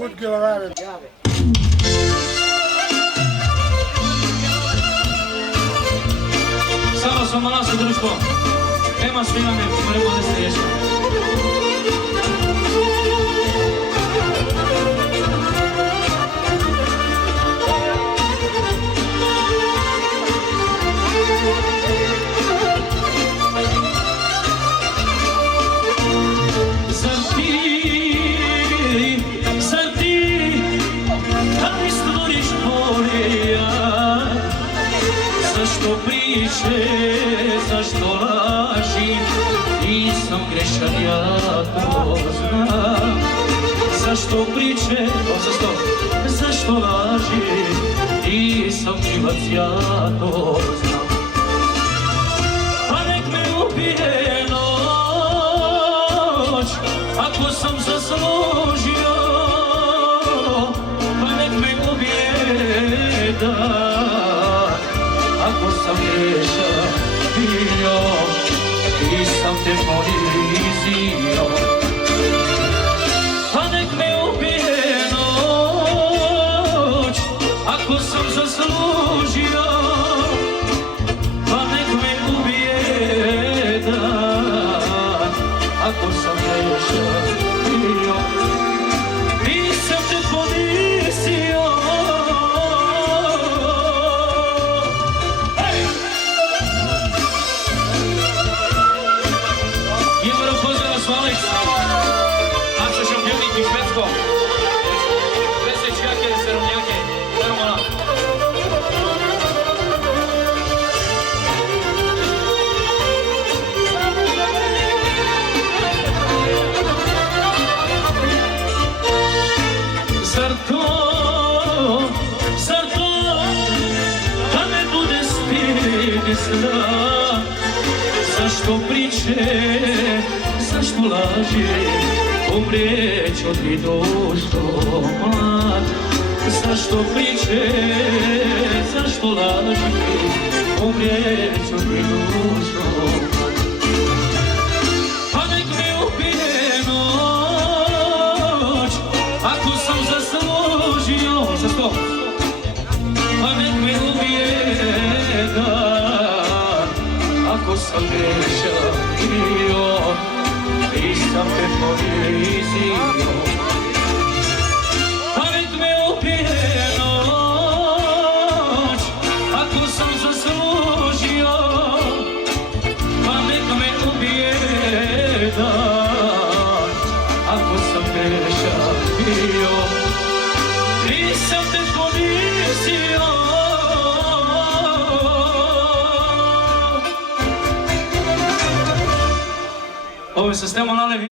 Good girl, Raven. Samo smo naše društvo. Nema svima me, moramo da se ješimo. Zašto priče, zašto laži, nisam grešan, ja to znam. Zašto priče, zašto laži, nisam krivac, ja to znam. Pa nek me ubije noć, ako sam zaslužio, pa nek me ubije dan, ako sam grešan bio, nisam te ponizio. Pa nek me ubije noć, ako sam zaslužio, pa nek me ubije dan, ako sam grešan bio, nisam te ponizio. Naša šampionik iz Švedsko. Vesečjake, serovnjake. Idemo na. Zar to, da me bude stid i sram? Zašto priče, zašto laži, umrijeću ti dušo mlad. Zašto priče, zašto laži, umrijeću ti dušo mlad. Pa nek me ubije noć, ako sam zaslužio. Zašto? Pa nek me ubije dan, ako sam grešan bio, nisam te ponizio. Pa nek me ubije noć, ako sam zaslužio, pa nek me ubije dan, ako sam grešan bio, nisam te ponizio. Ovo je sistema nalevi.